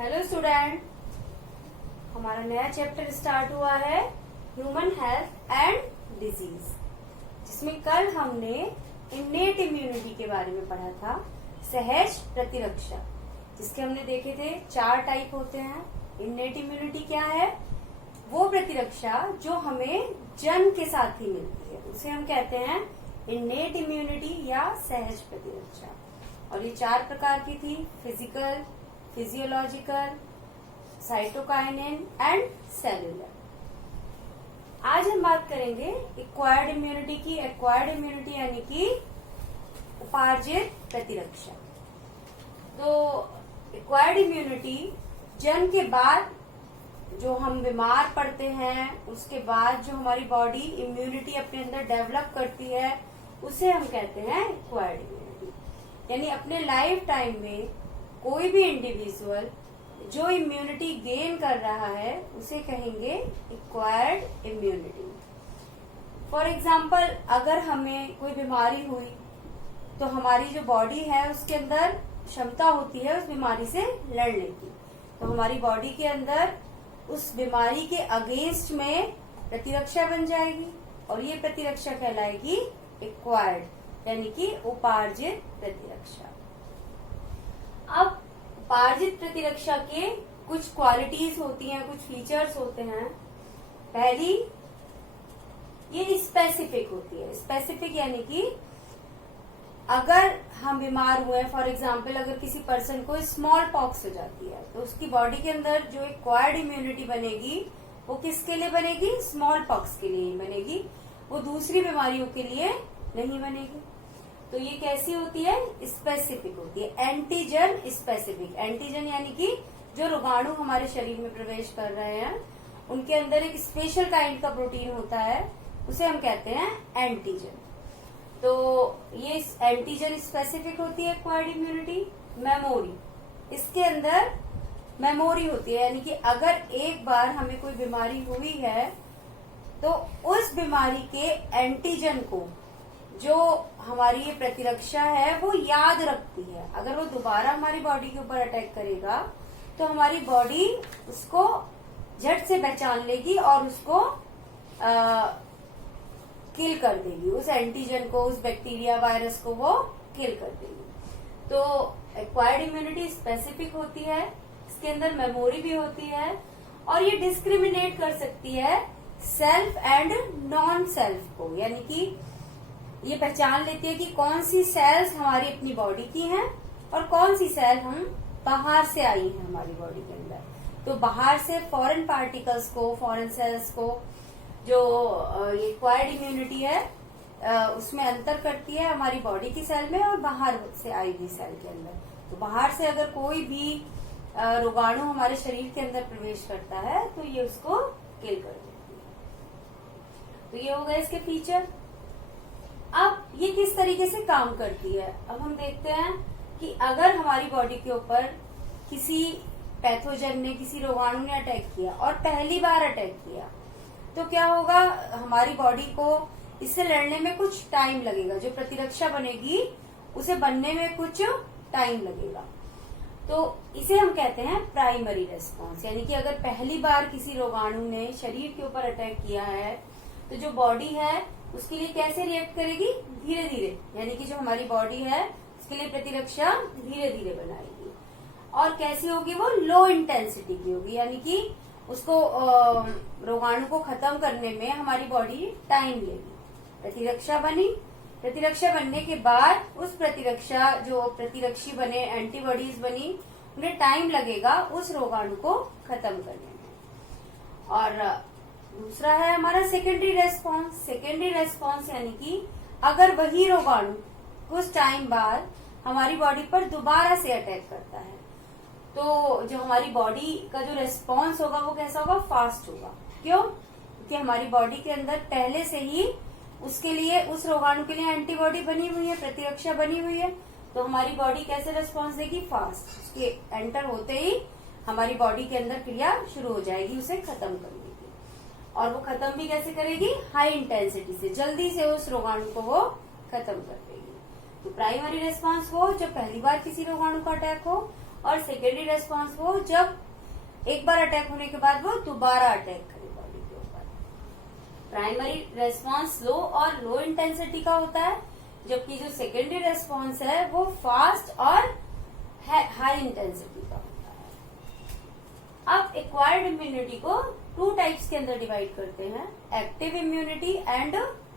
Hello student, हमारा नया chapter start हुआ है ह्यूमन हेल्थ एंड डिजीज, जिसमें कल हमने इन्नेट इम्यूनिटी के बारे में पढ़ा था, सहज प्रतिरक्षा, जिसके हमने देखे थे 4 टाइप होते हैं। इन्नेट इम्यूनिटी क्या है? वो प्रतिरक्षा जो हमें जन्म के साथ ही मिलती है, उसे हम कहते हैं इन्नेट इम्यूनिटी या सहज प्रतिरक्षा। और ये 4 प्रकार की थी: physical, physiological, cytokinin and cellular. आज हम बात करेंगे एक्वायर्ड इम्यूनिटी की। एक्वायर्ड इम्यूनिटी यानी कि उपार्जित प्रतिरक्षा। तो एक्वायर्ड इम्यूनिटी जन्म के बाद जो हम बीमार पड़ते हैं, उसके बाद जो हमारी बॉडी इम्यूनिटी अपने अंदर डेवलप करती है, उसे हम कहते हैं एक्वायर्ड इम्यूनिटी। यानी अपने लाइफ टाइम में कोई भी इंडिविजुअल जो इम्यूनिटी गेन कर रहा है उसे कहेंगे एक्वायर्ड इम्यूनिटी। फॉर एग्जाम्पल, अगर हमें कोई बीमारी हुई तो हमारी जो बॉडी है उसके अंदर क्षमता होती है उस बीमारी से लड़ने की, तो हमारी बॉडी के अंदर उस बीमारी के अगेंस्ट में प्रतिरक्षा बन जाएगी और ये प्रतिरक्षा कहलाएगी एक्वायर्ड, यानी कि उपार्जित प्रतिरक्षा। अब उपार्जित प्रतिरक्षा के कुछ क्वालिटीज होती हैं, कुछ फीचर्स होते हैं। पहली, ये स्पेसिफिक होती है। स्पेसिफिक यानी कि अगर हम बीमार हुए, फॉर एग्जाम्पल अगर किसी पर्सन को स्मॉल पॉक्स हो जाती है तो उसकी बॉडी के अंदर जो एक्वायर्ड इम्यूनिटी बनेगी वो किसके लिए बनेगी? स्मॉल पॉक्स के लिए ही बनेगी, वो दूसरी बीमारियों के लिए नहीं बनेगी। तो ये कैसी होती है? स्पेसिफिक होती है। Antigen specific. एंटीजन यानी कि जो रोगाणु हमारे शरीर में प्रवेश कर रहे हैं उनके अंदर एक स्पेशल काइंड का प्रोटीन होता है, उसे हम कहते हैं एंटीजन। तो ये एंटीजन स्पेसिफिक होती है एक्वायर्ड इम्यूनिटी। मेमोरी, इसके अंदर मेमोरी होती है, यानी कि अगर एक बार हमें कोई बीमारी हुई है तो उस बीमारी के एंटीजन को जो हमारी ये प्रतिरक्षा है वो याद रखती है। अगर वो दोबारा हमारी बॉडी के ऊपर अटैक करेगा तो हमारी बॉडी उसको झट से पहचान लेगी और उसको किल कर देगी, उस एंटीजन को, उस बैक्टीरिया वायरस को वो किल कर देगी। तो एक्वायर्ड इम्यूनिटी स्पेसिफिक होती है, इसके अंदर मेमोरी भी होती है और ये डिस्क्रिमिनेट कर सकती है सेल्फ एंड नॉन सेल्फ को, यानी कि ये पहचान लेती है कि कौन सी सेल्स हमारी अपनी बॉडी की हैं और कौन सी सेल हम बाहर से आई हैं हमारी बॉडी के अंदर। तो बाहर से फॉरेन पार्टिकल्स को, फॉरेन सेल्स को जो ये एक्वायर्ड इम्यूनिटी है उसमें अंतर करती है हमारी बॉडी की सेल में और बाहर से आई हुई सेल के अंदर। तो बाहर से अगर कोई भी रोगाणु हमारे शरीर के अंदर प्रवेश करता है तो ये उसको किल कर देती है। तो ये हो गए इसके फीचर। अब ये किस तरीके से काम करती है, अब हम देखते हैं कि अगर हमारी बॉडी के ऊपर किसी पैथोजन ने, किसी रोगाणु ने अटैक किया और पहली बार अटैक किया तो क्या होगा? हमारी बॉडी को इससे लड़ने में कुछ टाइम लगेगा, जो प्रतिरक्षा बनेगी उसे बनने में कुछ टाइम लगेगा। तो इसे हम कहते हैं प्राइमरी रेस्पॉन्स। यानी कि अगर पहली बार किसी रोगाणु ने शरीर के ऊपर अटैक किया है तो जो बॉडी है उसके लिए कैसे रिएक्ट करेगी? धीरे धीरे, यानी कि जो हमारी बॉडी है उसके लिए प्रतिरक्षा धीरे धीरे बनाएगी। और कैसी होगी? वो लो इंटेंसिटी की होगी, यानी कि उसको रोगाणु को खत्म करने में हमारी बॉडी टाइम लेगी। प्रतिरक्षा बनी, प्रतिरक्षा बनने के बाद उस प्रतिरक्षा जो प्रतिरक्षी बने, एंटीबॉडीज बनी, उन्हें टाइम लगेगा उस रोगाणु को खत्म करने में। और दूसरा है हमारा सेकेंडरी रेस्पॉन्स। सेकेंडरी रेस्पॉन्स यानी कि अगर वही रोगाणु कुछ टाइम बाद हमारी बॉडी पर दोबारा से अटैक करता है तो जो हमारी बॉडी का जो रेस्पॉन्स होगा वो कैसा होगा? फास्ट होगा। क्यों? क्योंकि हमारी बॉडी के अंदर पहले से ही उसके लिए, उस रोगाणु के लिए एंटीबॉडी बनी हुई है, प्रतिरक्षा बनी हुई है। तो हमारी बॉडी कैसे रेस्पॉन्स देगी? फास्ट। उसके एंटर होते ही हमारी बॉडी के अंदर क्रिया शुरू हो जाएगी उसे खत्म करने की। और वो खत्म भी कैसे करेगी? हाई इंटेंसिटी से, जल्दी से उस रोगाणु को वो खत्म कर देगी। तो प्राइमरी रेस्पॉन्स हो जब पहली बार किसी रोगाणु का अटैक हो, और सेकेंडरी रेस्पॉन्स वो जब एक बार अटैक होने के बाद वो दोबारा अटैक करे बॉडी के ऊपर। प्राइमरी रेस्पॉन्स लो और लो इंटेंसिटी का होता है, जबकि जो सेकेंडरी रेस्पॉन्स है वो फास्ट और हाई इंटेंसिटी का होता है। अब एक्वायर्ड इम्यूनिटी को 2 टाइप्स के अंदर डिवाइड करते हैं, active immunity and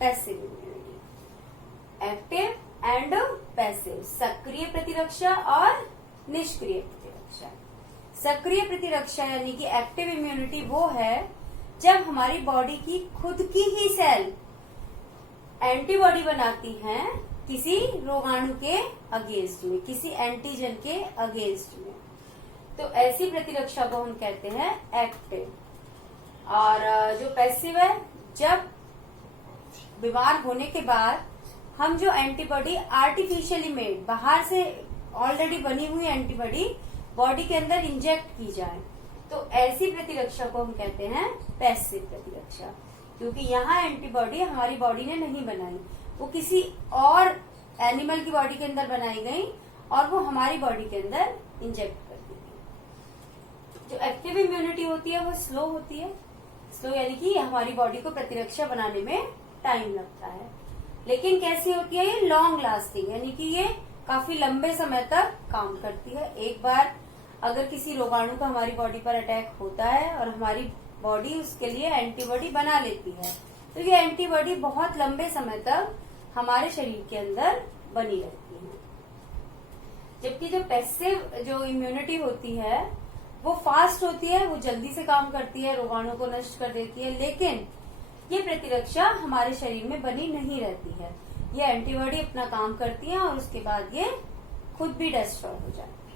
passive immunity. Active and passive, सक्रिय प्रतिरक्षा और निष्क्रिय प्रतिरक्षा। सक्रिय प्रतिरक्षा यानी कि एक्टिव इम्यूनिटी वो है जब हमारी बॉडी की खुद की ही सेल एंटीबॉडी बनाती हैं किसी रोगाणु के अगेंस्ट में, किसी एंटीजन के अगेंस्ट में, तो ऐसी प्रतिरक्षा को हम कहते हैं एक्टिव। और जो पैसिव है, जब बीमार होने के बाद हम जो एंटीबॉडी आर्टिफिशियली मेड, बाहर से ऑलरेडी बनी हुई एंटीबॉडी बॉडी के अंदर इंजेक्ट की जाए, तो ऐसी प्रतिरक्षा को हम कहते हैं पैसिव प्रतिरक्षा, क्योंकि यहाँ एंटीबॉडी हमारी बॉडी ने नहीं बनाई, वो किसी और एनिमल की बॉडी के अंदर बनाई गई और वो हमारी बॉडी के अंदर इंजेक्ट कर दी गई। जो एक्टिव इम्यूनिटी होती है वो स्लो होती है, स्लो यानी कि हमारी बॉडी को प्रतिरक्षा बनाने में टाइम लगता है। लेकिन कैसी होती है ये? लॉन्ग लास्टिंग, यानी कि ये काफी लंबे समय तक काम करती है। एक बार अगर किसी रोगाणु का हमारी बॉडी पर अटैक होता है और हमारी बॉडी उसके लिए एंटीबॉडी बना लेती है, तो ये एंटीबॉडी बहुत लंबे समय तक हमारे शरीर के अंदर बनी रहती है। जबकि जो पैसिव जो इम्यूनिटी होती है वो फास्ट होती है, वो जल्दी से काम करती है, रोगाणु को नष्ट कर देती है, लेकिन ये प्रतिरक्षा हमारे शरीर में बनी नहीं रहती है। ये एंटीबॉडी अपना काम करती है और उसके बाद ये खुद भी डिस्ट्रॉय हो जाती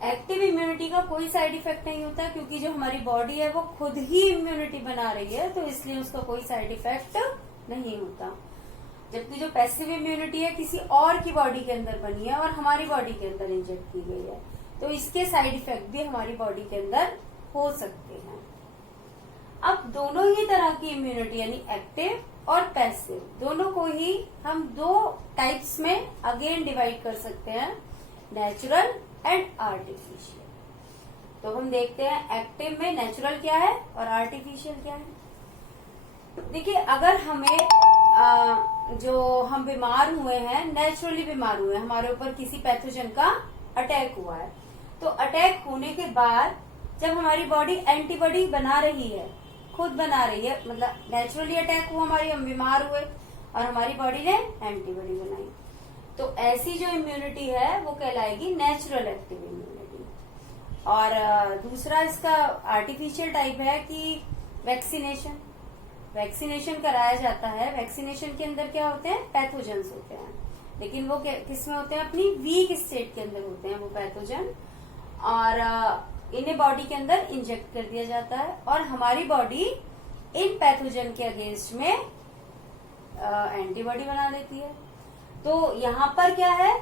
है। एक्टिव इम्यूनिटी का कोई साइड इफेक्ट नहीं होता, क्योंकि जो हमारी बॉडी है वो खुद ही इम्यूनिटी बना रही है, तो इसलिए उसका कोई साइड इफेक्ट नहीं होता। जबकि जो पैसिव इम्यूनिटी है किसी और की बॉडी के अंदर बनी है और हमारी बॉडी के अंदर इंजेक्ट की गई है, तो इसके साइड इफेक्ट भी हमारी बॉडी के अंदर हो सकते हैं। अब दोनों ही तरह की इम्यूनिटी यानी एक्टिव और पैसिव, दोनों को ही हम 2 टाइप्स में अगेन डिवाइड कर सकते हैं, नेचुरल एंड आर्टिफिशियल। तो हम देखते हैं एक्टिव में नेचुरल क्या है और आर्टिफिशियल क्या है। देखिए, अगर हमें जो हम बीमार हुए हैं, नेचुरली बीमार हुए हैं, हमारे ऊपर किसी पैथोजन का अटैक हुआ है, तो अटैक होने के बाद जब हमारी बॉडी एंटीबॉडी बना रही है, खुद बना रही है, मतलब नेचुरली अटैक हुआ हमारी, हम बीमार हुए और हमारी बॉडी ने एंटीबॉडी बनाई, तो ऐसी जो इम्यूनिटी है वो कहलाएगी नेचुरल एक्टिव इम्यूनिटी। और दूसरा इसका आर्टिफिशियल टाइप है कि वैक्सीनेशन। वैक्सीनेशन कराया जाता है, वैक्सीनेशन के अंदर क्या होते हैं? पैथोजेंस होते हैं, लेकिन वो किसमें होते हैं? अपनी वीक स्टेट के अंदर होते हैं वो पैथोजन, और इन्हें बॉडी के अंदर इंजेक्ट कर दिया जाता है और हमारी बॉडी इन पैथोजन के अगेंस्ट में एंटीबॉडी बना लेती है। तो यहाँ पर क्या है,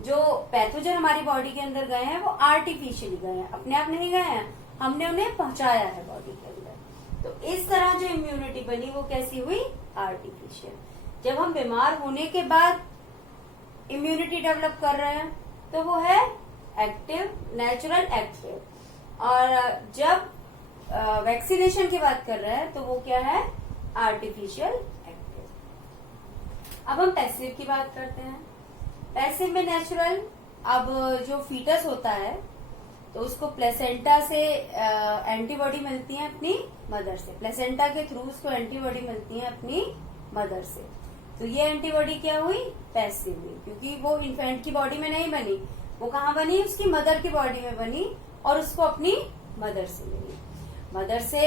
जो पैथोजन हमारी बॉडी के अंदर गए हैं वो आर्टिफिशियली गए हैं, अपने आप नहीं गए हैं, हमने उन्हें पहुंचाया है बॉडी के अंदर। तो इस तरह जो इम्यूनिटी बनी वो कैसी हुई? आर्टिफिशियल। जब हम बीमार होने के बाद इम्यूनिटी डेवलप कर रहे हैं तो वो है एक्टिव, नेचुरल एक्टिव, और जब वैक्सीनेशन की बात कर रहे हैं तो वो क्या है? Artificial active. अब हम पैसिव की बात करते हैं। पैसिव में नेचुरल, अब जो फीटस होता है तो उसको प्लेसेंटा से एंटीबॉडी मिलती है अपनी मदर से, प्लेसेंटा के थ्रू उसको एंटीबॉडी मिलती है अपनी मदर से, तो ये एंटीबॉडी क्या हुई? पैसिव हुई, क्योंकि वो इन्फेंट की बॉडी में नहीं बनी, वो कहाँ बनी? उसकी मदर की बॉडी में बनी और उसको अपनी मदर से मिली। मदर से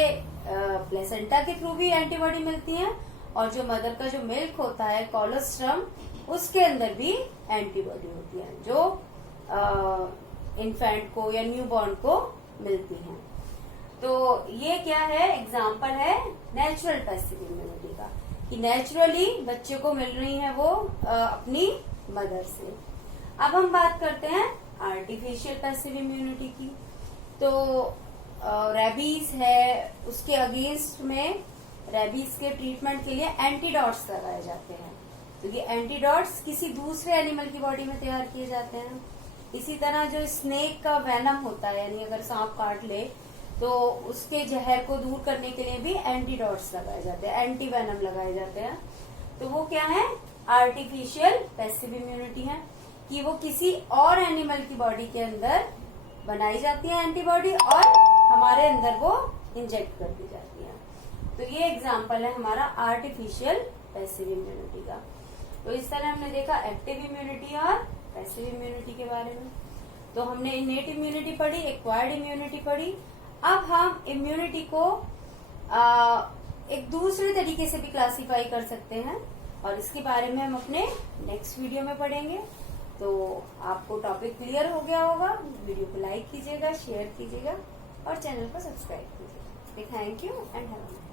प्लेसेंटा के थ्रू भी एंटीबॉडी मिलती है, और जो मदर का जो मिल्क होता है कोलोस्ट्रम, उसके अंदर भी एंटीबॉडी होती है जो इन्फेंट को या न्यूबॉर्न को मिलती हैं। तो ये क्या है? एग्जाम्पल है नेचुरल पैसिव इम्यूनिटी का, कि नेचुरली बच्चे को मिल रही है वो अपनी मदर से। अब हम बात करते हैं आर्टिफिशियल पैसिव इम्यूनिटी की। तो रेबीज है, उसके अगेंस्ट में रेबीज के ट्रीटमेंट के लिए एंटीडॉट्स लगाए जाते हैं। तो ये एंटीडॉट्स किसी दूसरे एनिमल की बॉडी में तैयार किए जाते हैं। इसी तरह जो स्नेक का वेनम होता है, यानी अगर सांप काट ले तो उसके जहर को दूर करने के लिए भी एंटीडॉट्स लगाए जाते हैं, एंटी वेनम लगाए जाते हैं। तो वो क्या है, आर्टिफिशियल पैसिव इम्यूनिटी है, कि वो किसी और एनिमल की बॉडी के अंदर बनाई जाती है एंटीबॉडी और हमारे अंदर वो इंजेक्ट कर दी जाती है। तो ये एग्जाम्पल है हमारा आर्टिफिशियल पैसिव इम्यूनिटी का। तो इस तरह हमने देखा एक्टिव इम्यूनिटी और पैसिव इम्यूनिटी के बारे में। तो हमने इनेट इम्यूनिटी पढ़ी, एक्वायर्ड इम्यूनिटी पढ़ी। अब हम इम्यूनिटी को एक दूसरे तरीके से भी क्लासिफाई कर सकते हैं और इसके बारे में हम अपने नेक्स्ट वीडियो में पढ़ेंगे। तो आपको टॉपिक क्लियर हो गया होगा। वीडियो को लाइक कीजिएगा, शेयर कीजिएगा और चैनल को सब्सक्राइब कीजिएगा। Thank you and have a nice day.